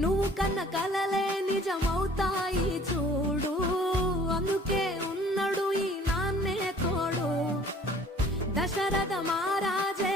నువ్వు కన్న కలలే నిజమవుతాయి చూడు, అందుకే ఉన్నడు ఈ నాన్నే తోడు. దశరథ మహారాజే